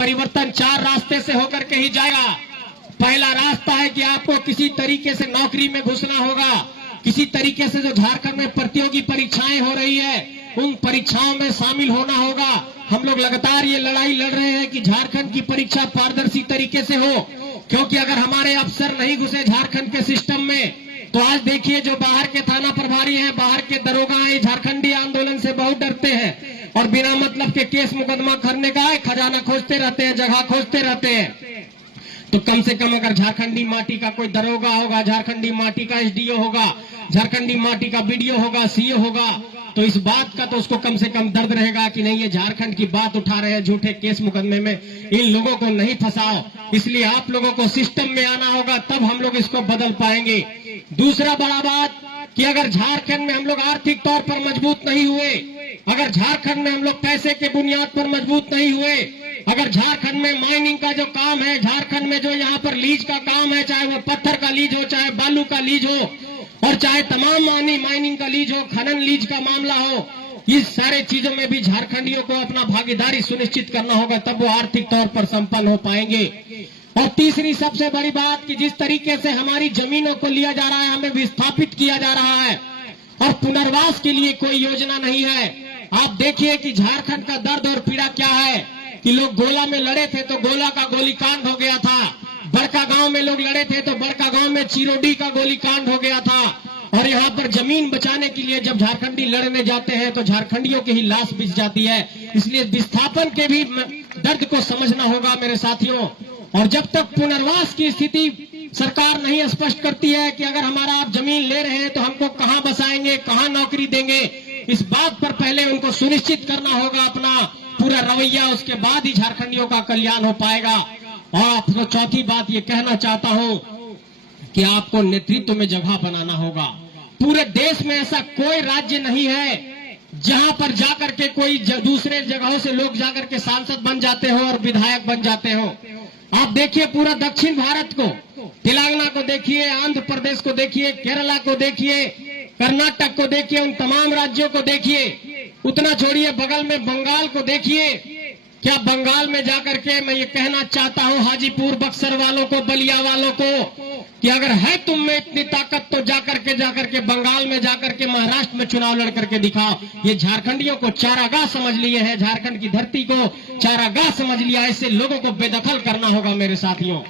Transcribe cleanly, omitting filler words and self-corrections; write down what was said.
परिवर्तन चार रास्ते से होकर के ही जाएगा। पहला रास्ता है कि आपको किसी तरीके से नौकरी में घुसना होगा, किसी तरीके से जो झारखंड में प्रतियोगी परीक्षाएं हो रही है उन परीक्षाओं में शामिल होना होगा। हम लोग लगातार ये लड़ाई लड़ रहे हैं कि झारखंड की परीक्षा पारदर्शी तरीके से हो, क्योंकि अगर हमारे अफसर नहीं घुसे झारखंड के सिस्टम में तो आज देखिए जो बाहर के थाना प्रभारी हैं, बाहर के दरोगा हैं, झारखंडी आंदोलन से बहुत डरते हैं और बिना मतलब के केस मुकदमा करने का खजाना खोजते रहते हैं, जगह खोजते रहते हैं। तो कम से कम अगर झारखंडी माटी का कोई दरोगा होगा, झारखंडी माटी का एसडीओ होगा, झारखंडी माटी का बीडीओ होगा, सीओ होगा, तो इस बात का तो उसको कम से कम दर्द रहेगा कि नहीं ये झारखंड की बात उठा रहे हैं झूठे केस मुकदमे में, इन लोगों को नहीं फंसाओ। इसलिए आप लोगों को सिस्टम में आना होगा, तब हम लोग इसको बदल पाएंगे। दूसरा बड़ा बात कि अगर झारखंड में हम लोग आर्थिक तौर पर मजबूत नहीं हुए, अगर झारखंड में हम लोग पैसे के बुनियाद पर मजबूत नहीं हुए, अगर झारखंड में माइनिंग का जो काम है, झारखंड में जो यहाँ पर लीज का काम है, चाहे वो पत्थर का लीज हो, चाहे बालू का लीज हो और चाहे तमाम माइनिंग का लीज हो, खनन लीज का मामला हो, इस सारे चीजों में भी झारखंडियों को अपना भागीदारी सुनिश्चित करना होगा, तब वो आर्थिक तौर पर संपन्न हो पाएंगे। और तीसरी सबसे बड़ी बात कि जिस तरीके से हमारी जमीनों को लिया जा रहा है, हमें विस्थापित किया जा रहा है और पुनर्वास के लिए कोई योजना नहीं है। आप देखिए कि झारखंड का दर्द और पीड़ा क्या है कि लोग गोला में लड़े थे तो गोला का गोलीकांड हो गया था, बड़का गांव में लोग लड़े थे तो बड़का गांव में चिरोडी का गोलीकांड हो गया था, और यहाँ पर जमीन बचाने के लिए जब झारखंडी लड़ने जाते हैं तो झारखंडियों की ही लाश बिछ जाती है। इसलिए विस्थापन के भी दर्द को समझना होगा मेरे साथियों। और जब तक पुनर्वास की स्थिति सरकार नहीं स्पष्ट करती है कि अगर हमारा आप जमीन ले रहे हैं तो हमको कहां बसाएंगे, कहां नौकरी देंगे, इस बात पर पहले उनको सुनिश्चित करना होगा अपना पूरा रवैया, उसके बाद ही झारखंडियों का कल्याण हो पाएगा। और आपको चौथी बात ये कहना चाहता हूं कि आपको नेतृत्व में जगह बनाना होगा। पूरे देश में ऐसा कोई राज्य नहीं है जहां पर जाकर के कोई दूसरे जगहों से लोग जाकर के सांसद बन जाते हो और विधायक बन जाते हो। आप देखिए पूरा दक्षिण भारत को, तेलंगाना को देखिए, आंध्र प्रदेश को देखिए, केरला को देखिए, कर्नाटक को देखिए, उन तमाम राज्यों को देखिए, उतना छोड़िए बगल में बंगाल को देखिए। क्या बंगाल में जाकर के मैं ये कहना चाहता हूं हाजीपुर बक्सर वालों को, बलिया वालों को कि अगर है तुम में इतनी ताकत तो जाकर के बंगाल में जाकर के महाराष्ट्र में चुनाव लड़ करके दिखाओ। ये झारखंडियों को चारागाह समझ लिए हैं, झारखंड की धरती को चारागाह समझ लिया। ऐसे लोगों को बेदखल करना होगा मेरे साथियों।